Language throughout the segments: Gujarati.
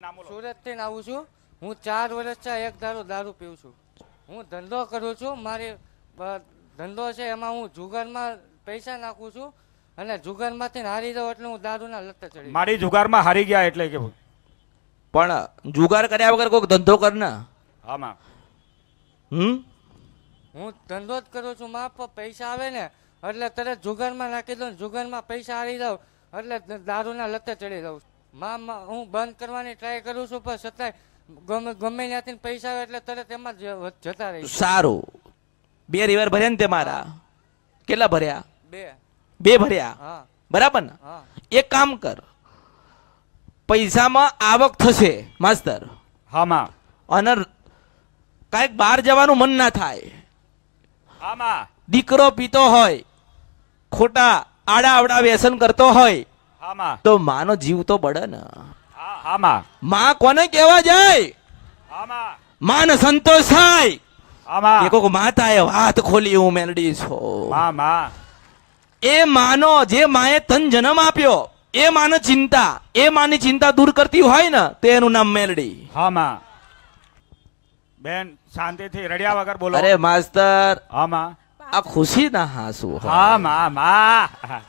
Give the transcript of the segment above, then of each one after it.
સુરત થી આવું છું. હું 4 વર્ષથી એક દારૂ પીઉં છું. હું ધંધો કરું છું. મારી ધંધો છે એમાં હું જુગારમાં પૈસા નાખું છું અને જુગારમાંથી હારી જાઉં એટલે હું દારૂના લતે ચડી. મારી જુગારમાં હારી ગયા એટલે કે પણ જુગાર કર્યા વગર કોઈક ધંધો કર ને. આમાં હું ધંધો જ કરું છું. મારા પર પૈસા આવે ને એટલે તરત જુગારમાં નાખી દઉં. જુગારમાં પૈસા હારી જાઉં એટલે દારૂના લતે ચડી જાઉં. હું બંધ કરવાની ટ્રાય કરું છું પણ છતાંય ગમે ત્યાંથી પૈસા આવે એટલે તરત એમાં જ જતા રહી. સારું. 2 રિવર ભર્યા ને તે મારા કેટલા ભર્યા? 2 ભર્યા. હા બરાબર ને? હા. એક કામ કર, પૈસામાં આવક થશે માસ્તર, આમાં અને કાંઈક બહાર જવાનું મન ના થાય. આમાં દીકરો પીતો હોય, ખોટા આડા આવડા વ્યસન કરતો હોય આમાં તો માનો જીવ તો બળે ને. આમાં માં કોને કહેવા જાય? આમાં માને સંતોષ થાય. આમાં એ કોક માતાએ વાત ખોલી હું મેલડી છો. માં એ માનો જે માએ તન જન્મ આપ્યો એ માને ચિંતા, એ માની ચિંતા દૂર કરતી હોય ને તો એનું નામ મેલડી. આમાં બેન શાંતિથી રડ્યા વગર બોલો. અરે માસ્તર, આમાં આ ખુશી ના હાસુ હોય. આમાં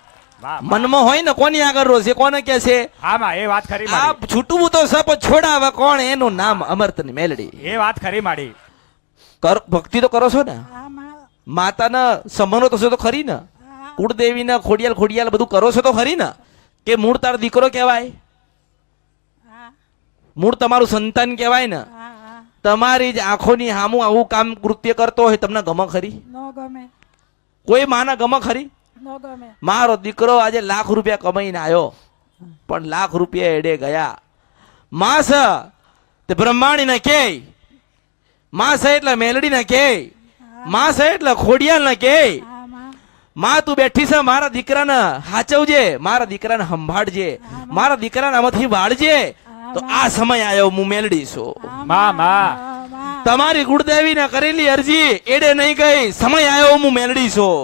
મનમાં હોય ને કોની આગળ રોશે, કોને કે છે આમાં એ વાત ખરી આ માડી. છૂટવું તો સપ છોડાવે કોણ, એનું નામ અમર્તની મેલડી. એ વાત ખરી માડી. ભક્તિ તો કરો છો ને, માતાના સંબંધો તો છો તો ખરી ને, કુળદેવીને ખોડિયાલ બધું કરો છો તો ખરી ને, કે મૂળ તારો દીકરો કહેવાય, મૂળ તમારું સંતાન કહેવાય ને. તમારી જ આંખોની સામું આવું કામ કૃત્ય કરતો હોય તમને ગમે ખરી? કોઈ માના ગમે ખરી? મારો દીકરો આજે લાખ રૂપિયા કમાઈને આવ્યો પણ લાખ રૂપિયા એડે ગયા. માસ તે બ્રહ્માણી ને કે, માસ એટલે મેલડી ને કે, માસ એટલે ખોડિયાલ ને કે, માં તું બેઠી છે મારા દીકરાને હાચવજે, મારા દીકરાને સંભાળજે, મારા દીકરાને આમાંથી વાળજે. તો આ સમય આવ્યો હું મેલડી છું. તમારી ગુણદેવીને કરેલી અરજી એડે નહીં ગઈ, સમય આવ્યો હું મેલડી છું.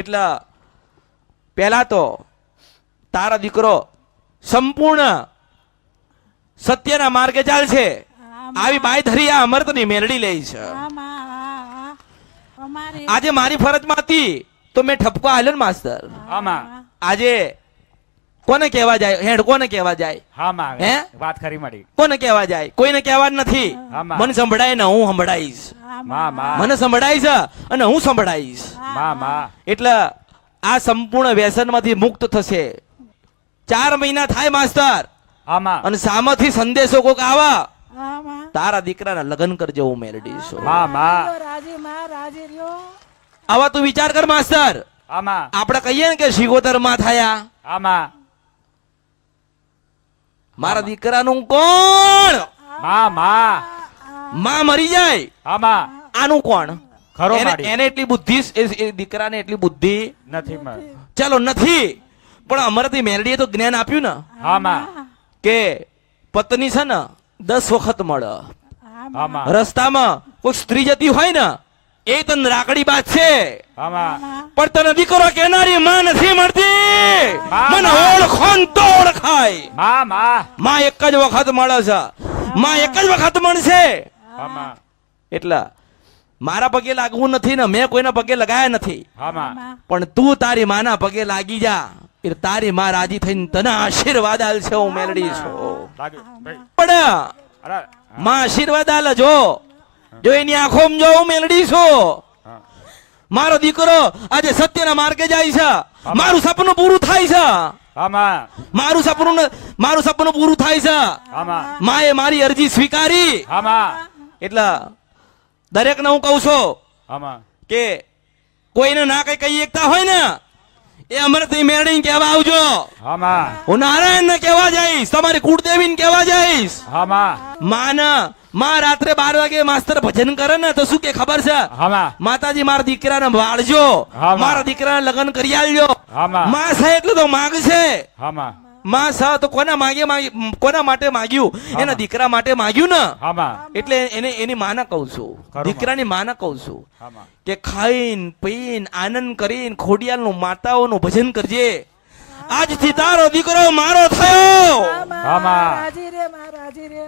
એટલે પહેલા તો તારા દીકરો સંપૂર્ણ સત્યના માર્ગે ચાલશે. આવી બાઈ ધરી આ અમર્તની મેલડી લે છે. આજે મારી ફરજમાં હતી તો મેં ઠપકો આલ્યો ને માસ્તર. આમાં આજે કોને કહેવા જાય? હેડ કોને કહેવા જાય? આમાં હે? વાત ખરી માડી. કોને કહેવા જાય? કોઈને કહેવા નથી. મને સંભળાય ને હું સંભળાઈશ, મને સંભળાય છે અને હું સંભળાઈશ. એટલે આ સંપૂર્ણ વ્યસનમાંથી મુક્ત થશે. 4 મહિના થાય માસ્તર, આમાં અને સામેથી સંદેશો કોક આવે, તારા દીકરાના લગ્ન કરજો હું મેલડી છું. આવા તું વિચાર કર માસ્તર. આમાં આપણે કહીએ ને કે શિગોતર માં થયા, આમાં મારા દીકરાનું કોણ? માં મરી જાય આમાં આનું કોણ? ખરો એને માડી. એને એટલી બુદ્ધિ, એ દીકરાને એટલી બુદ્ધિ નથી ચાલો નથી, પણ અમારાથી મેલડીએ તો જ્ઞાન આપ્યું ને આમાં કે પત્ની છે ને 10 વખત મળે. આમાં રસ્તામાં કોઈ સ્ત્રી જતી હોય ને એ તને રાકડી બાદ છે, આમાં પણ તને દીકરો કેનારી માં નથી મળતી. મને ઓળખો ને તો ઓળખાય. માં એક જ વખત મળે છે, માં એક જ વખત મળશે. આમાં એટલે મારા પગે લાગવું નથી ને મેં કોઈના પગે લગાયા નથી, આમાં પણ તું તારી માના પગે લાગી જા એટલે તારી માં રાજી થઈને તને આશીર્વાદ આલશે હું મેલડી છું. પણ માં આશીર્વાદ આલે જો એની આંખોમાં જો હું મેલડી છું. મારો દીકરો આજે સત્યના માર્ગે જાય છે, મારું સપનું પૂરું થાય છે, મારું સપનું પૂરું થાય છે. માએ મારી અરજી સ્વીકારી. એટલે દરેકને હું કહું છું કે કોઈને ના કઈ કહી એકતા હોય ને એ અમરથી મેળવી કહેવા આવજો. હું નારાયણ ને કહેવા જઈશ, તમારી કુળદેવી ને કહેવા જઈશ. માં રાત્રે 12 વાગે માસ્તર ભજન કરે ને તો શું કે ખબર છે? માતાજી મારા દીકરાને વાળજો, મારા દીકરાને લગ્ન કરી આલજો. માં છે એટલે તો માગશે. માં છે તો કોના માટે માગ્યું? એના દીકરા માટે માગ્યું ને. એટલે એની માને કહું છું, દીકરાની માને કહું છું કે ખાઈને પીને આનંદ કરીને ખોડિયાલનું માતાઓનું ભજન કરજે. આજથી તારો દીકરો મારો થયો હા, માં. રાજી રે માં રાજી રે